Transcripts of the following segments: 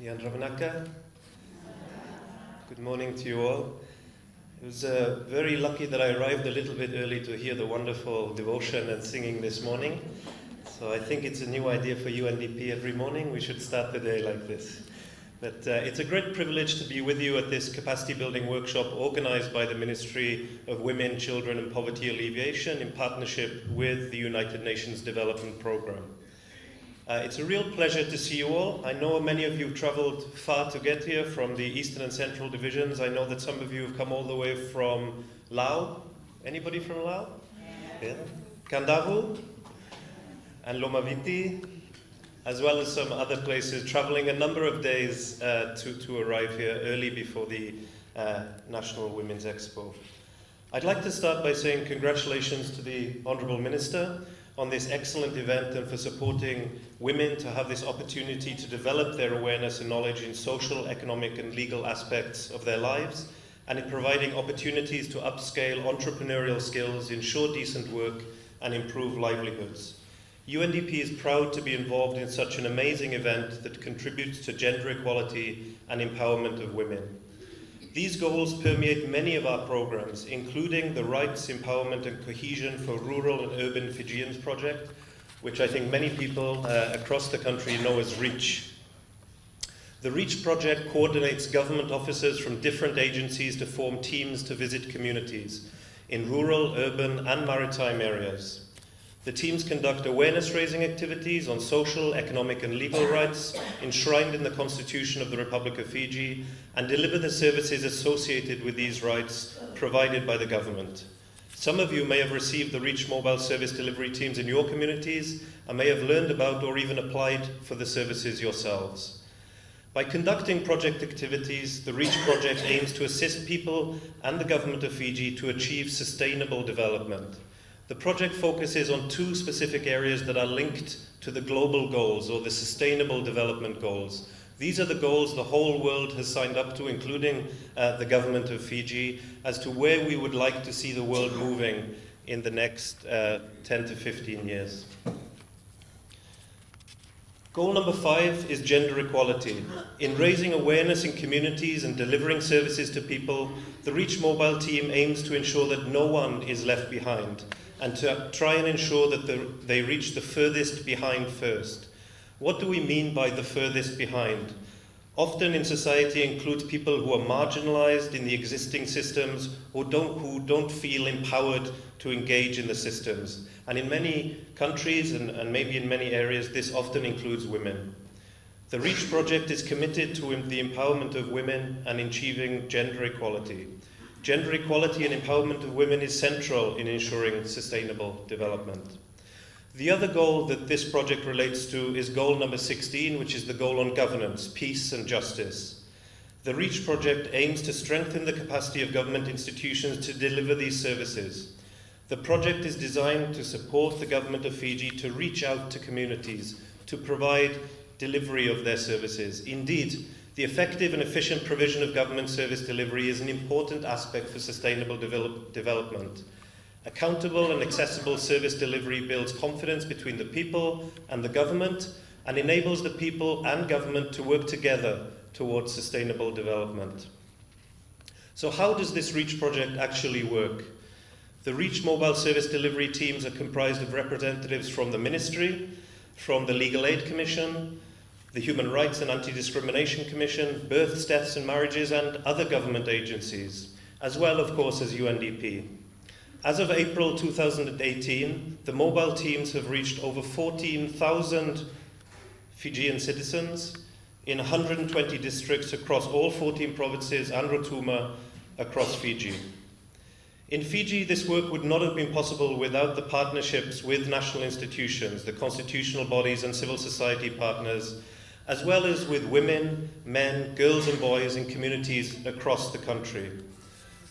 Good morning to you all. It was very lucky that I arrived a little bit early to hear the wonderful devotion and singing this morning. So I think it's a new idea for UNDP every morning. We should start the day like this. But it's a great privilege to be with you at this capacity building workshop organized by the Ministry of Women, Children and Poverty Alleviation in partnership with the United Nations Development Programme. It's a real pleasure to see you all. I know many of you have traveled far to get here from the Eastern and Central divisions. I know that some of you have come all the way from Laos. Anybody from Laos? Yeah. Kandavu and Lomaviti, as well as some other places, traveling a number of days to arrive here early before the National Women's Expo. I'd like to start by saying congratulations to the Honourable Minister on this excellent event and for supporting women to have this opportunity to develop their awareness and knowledge in social, economic and legal aspects of their lives, and in providing opportunities to upscale entrepreneurial skills, ensure decent work and improve livelihoods. UNDP is proud to be involved in such an amazing event that contributes to gender equality and empowerment of women. These goals permeate many of our programs, including the Rights, Empowerment and Cohesion for Rural and Urban Fijians project, which I think many people across the country know as REACH. The REACH project coordinates government officers from different agencies to form teams to visit communities in rural, urban and maritime areas. The teams conduct awareness-raising activities on social, economic and legal rights enshrined in the Constitution of the Republic of Fiji and deliver the services associated with these rights provided by the government. Some of you may have received the REACH mobile service delivery teams in your communities and may have learned about or even applied for the services yourselves. By conducting project activities, the REACH project aims to assist people and the government of Fiji to achieve sustainable development. The project focuses on two specific areas that are linked to the global goals or the Sustainable Development Goals. These are the goals the whole world has signed up to, including the government of Fiji, as to where we would like to see the world moving in the next 10 to 15 years. Goal number 5 is gender equality. In raising awareness in communities and delivering services to people, the REACH mobile team aims to ensure that no one is left behind and to try and ensure that they reach the furthest behind first. What do we mean by the furthest behind? Often in society includes people who are marginalized in the existing systems or who don't feel empowered to engage in the systems. And in many countries and maybe in many areas, this often includes women. The REACH project is committed to the empowerment of women and achieving gender equality. Gender equality and empowerment of women is central in ensuring sustainable development. The other goal that this project relates to is goal number 16, which is the goal on governance, peace and justice. The REACH project aims to strengthen the capacity of government institutions to deliver these services. The project is designed to support the government of Fiji to reach out to communities, to provide delivery of their services. Indeed, the effective and efficient provision of government service delivery is an important aspect for sustainable development. Accountable and accessible service delivery builds confidence between the people and the government and enables the people and government to work together towards sustainable development. So how does this REACH project actually work? The REACH mobile service delivery teams are comprised of representatives from the Ministry, from the Legal Aid Commission, the Human Rights and Anti-Discrimination Commission, Births, Deaths and Marriages and other government agencies, as well of course as UNDP. As of April 2018, the mobile teams have reached over 14,000 Fijian citizens in 120 districts across all 14 provinces and Rotuma across Fiji. In Fiji, this work would not have been possible without the partnerships with national institutions, the constitutional bodies and civil society partners, as well as with women, men, girls and boys in communities across the country.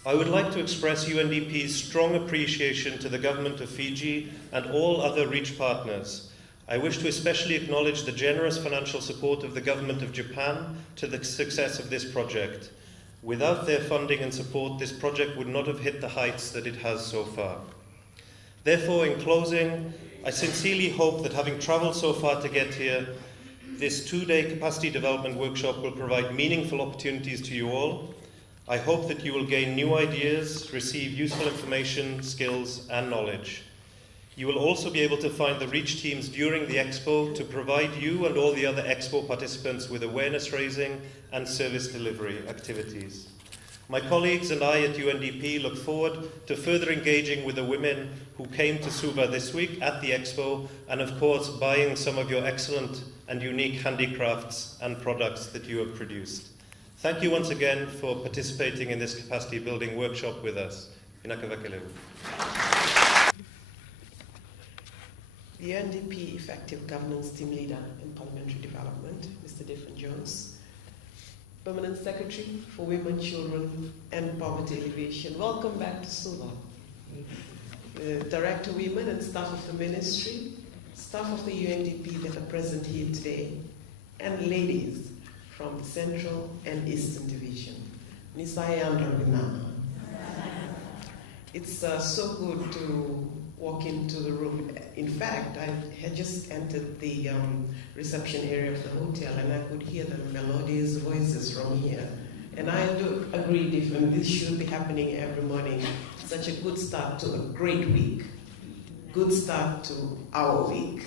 I would like to express UNDP's strong appreciation to the Government of Fiji and all other REACH partners. I wish to especially acknowledge the generous financial support of the Government of Japan to the success of this project. Without their funding and support, this project would not have hit the heights that it has so far. Therefore, in closing, I sincerely hope that having traveled so far to get here, This two-day capacity development workshop will provide meaningful opportunities to you all. I hope that you will gain new ideas, receive useful information, skills, and knowledge. You will also be able to find the REACH teams during the Expo to provide you and all the other Expo participants with awareness raising and service delivery activities. My colleagues and I at UNDP look forward to further engaging with the women who came to Suva this week at the Expo and of course buying some of your excellent and unique handicrafts and products that you have produced. Thank you once again for participating in this capacity building workshop with us. The UNDP Effective Governance Team Leader in Parliamentary Development, Mr. Diffin Jones, Permanent Secretary for Women, Children and Poverty Alleviation. Welcome back to Suva. Director Women and staff of the Ministry, staff of the UNDP that are present here today, and ladies from the Central and Eastern Division. It's so good to walk into the room. In fact, I had just entered the reception area of the hotel and I could hear the melodious voices from here. And I do agree, Diffin, this should be happening every morning. Such a good start to a great week. Good start to our week.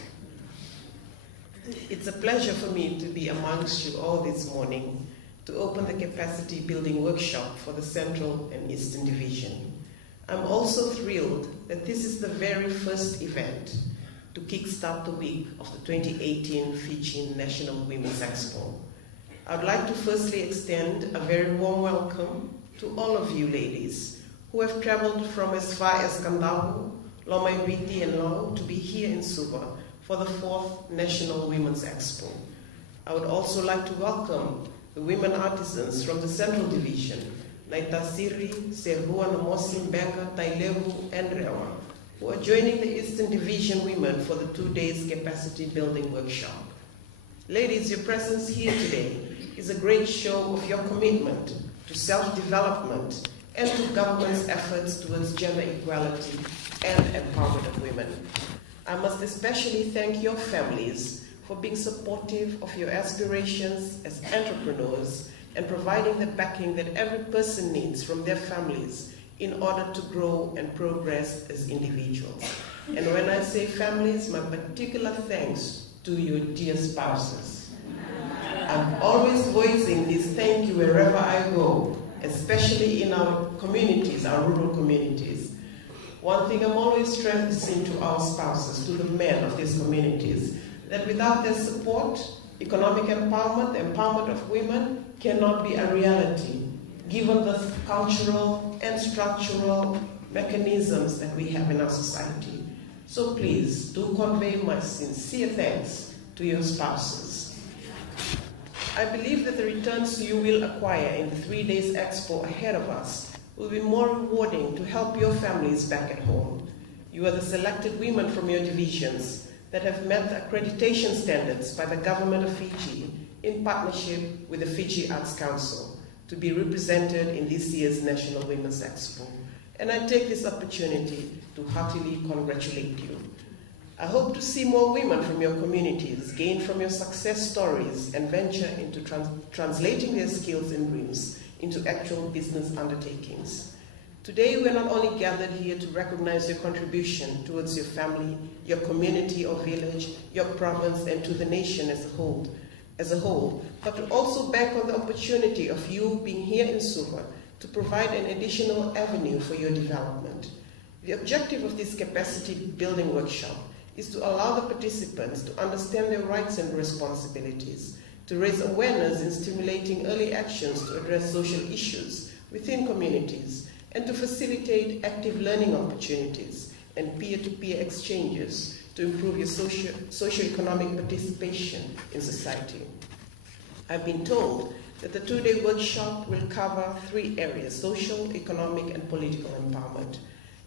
It's a pleasure for me to be amongst you all this morning to open the capacity building workshop for the Central and Eastern Division. I'm also thrilled that this is the very first event to kickstart the week of the 2018 Fiji National Women's Expo. I would like to firstly extend a very warm welcome to all of you ladies who have traveled from as far as Kandahu, Lomaiviti and Lau to be here in Suva for the 4th National Women's Expo. I would also like to welcome the women artisans from the Central Division, Naitasiri, Serua, Namosi, Mbeka, Tailevu, and Rewa, who are joining the Eastern Division women for the 2 days capacity building workshop. Ladies, your presence here today is a great show of your commitment to self-development and to government's efforts towards gender equality and empowerment of women. I must especially thank your families for being supportive of your aspirations as entrepreneurs and providing the backing that every person needs from their families in order to grow and progress as individuals. And when I say families, my particular thanks to your dear spouses. I'm always voicing this thank you wherever I go, especially in our communities, our rural communities. One thing I'm always stressing to our spouses, to the men of these communities, that without their support, economic empowerment, the empowerment of women cannot be a reality, given the cultural and structural mechanisms that we have in our society. So please, do convey my sincere thanks to your spouses. I believe that the returns you will acquire in the 3 days expo ahead of us will be more rewarding to help your families back at home. You are the selected women from your divisions that have met the accreditation standards by the government of Fiji in partnership with the Fiji Arts Council to be represented in this year's National Women's Expo. And I take this opportunity to heartily congratulate you. I hope to see more women from your communities gain from your success stories and venture into translating their skills and dreams into actual business undertakings. Today, we're not only gathered here to recognize your contribution towards your family, your community or village, your province, and to the nation as a whole, but to also bank on the opportunity of you being here in Suva to provide an additional avenue for your development. The objective of this capacity building workshop is to allow the participants to understand their rights and responsibilities, to raise awareness in stimulating early actions to address social issues within communities, and to facilitate active learning opportunities and peer-to-peer exchanges to improve your socio-economic participation in society. I've been told that the 2-day workshop will cover 3 areas: social, economic, and political empowerment.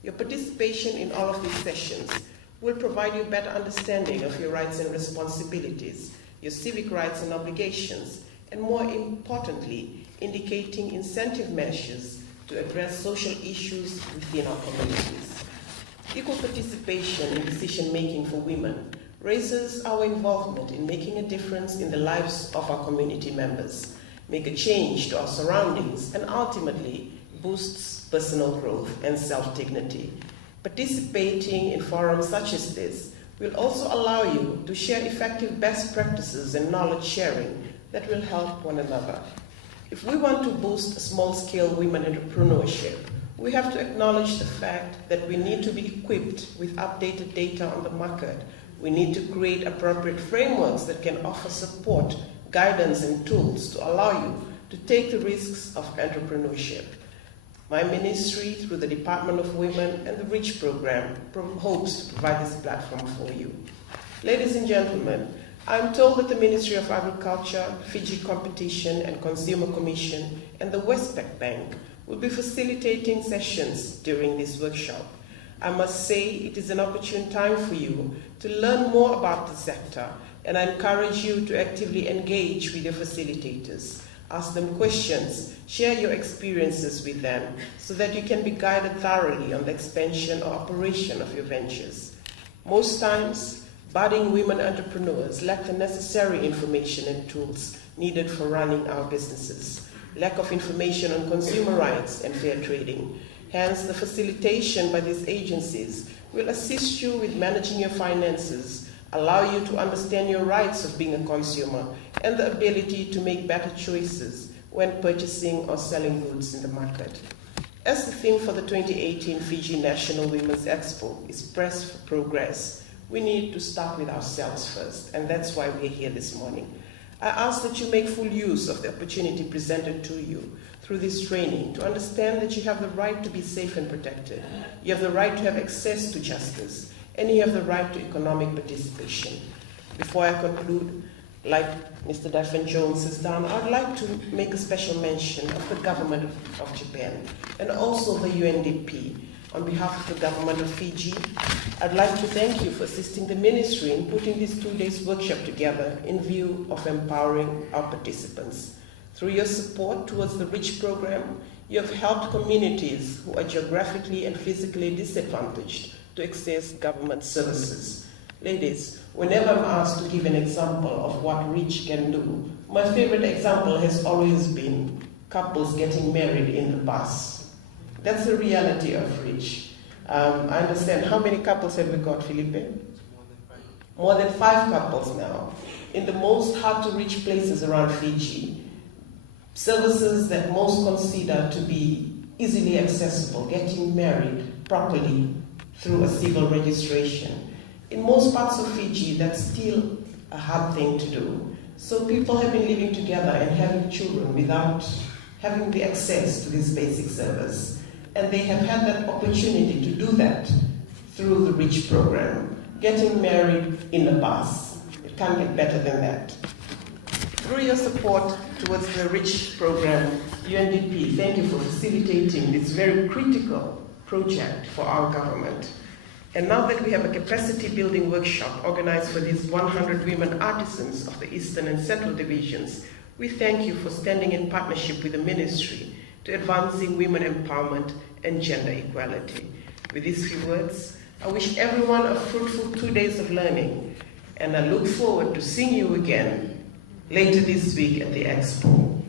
Your participation in all of these sessions will provide you better understanding of your rights and responsibilities, your civic rights and obligations, and more importantly, indicating incentive measures to address social issues within our communities. Equal participation in decision-making for women raises our involvement in making a difference in the lives of our community members, make a change to our surroundings, and ultimately boosts personal growth and self-dignity. Participating in forums such as this will also allow you to share effective best practices and knowledge sharing that will help one another. If we want to boost small-scale women entrepreneurship, we have to acknowledge the fact that we need to be equipped with updated data on the market. We need to create appropriate frameworks that can offer support, guidance, and tools to allow you to take the risks of entrepreneurship. My ministry, through the Department of Women and the REACH program, hopes to provide this platform for you. Ladies and gentlemen, I'm told that the Ministry of Agriculture, Fiji Competition and Consumer Commission, and the Westpac Bank will be facilitating sessions during this workshop. I must say it is an opportune time for you to learn more about the sector, and I encourage you to actively engage with your facilitators. Ask them questions, share your experiences with them, so that you can be guided thoroughly on the expansion or operation of your ventures. Most times, budding women entrepreneurs lack the necessary information and tools needed for running our businesses, lack of information on consumer rights and fair trading. Hence, the facilitation by these agencies will assist you with managing your finances, allow you to understand your rights of being a consumer, and the ability to make better choices when purchasing or selling goods in the market. As the theme for the 2018 Fiji National Women's Expo is Press for Progress, we need to start with ourselves first, and that's why we're here this morning. I ask that you make full use of the opportunity presented to you through this training to understand that you have the right to be safe and protected, you have the right to have access to justice, and you have the right to economic participation. Before I conclude, like Mr. Daphne Jones has done, I'd like to make a special mention of the government of Japan and also the UNDP. On behalf of the government of Fiji, I'd like to thank you for assisting the ministry in putting this 2 days workshop together in view of empowering our participants. Through your support towards the REACH program, you have helped communities who are geographically and physically disadvantaged to access government services. Ladies, whenever I'm asked to give an example of what REACH can do, my favorite example has always been couples getting married in the bus. That's the reality of REACH. I understand. How many couples have we got, Felipe? More than 5 couples now. In the most hard-to-reach places around Fiji, services that most consider to be easily accessible, getting married properly through a civil registration. In most parts of Fiji, that's still a hard thing to do. So people have been living together and having children without having the access to this basic service. And they have had that opportunity to do that through the REACH program, getting married in a bus. It can't get better than that. Through your support towards the REACH program, UNDP, thank you for facilitating this very critical project for our government. And now that we have a capacity building workshop organized for these 100 women artisans of the Eastern and Central divisions, we thank you for standing in partnership with the ministry to advancing women empowerment and gender equality. With these few words, I wish everyone a fruitful 2 days of learning, and I look forward to seeing you again later this week at the Expo.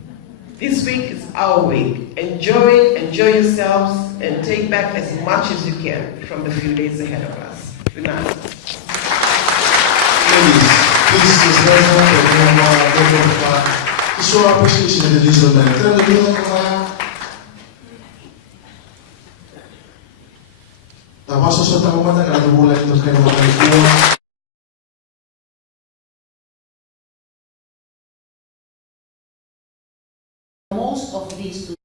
This week is our week. Enjoy yourselves, and take back as much as you can from the few days ahead of us. Good night. Ladies, please just welcome to show our appreciation to the digital man. Most of these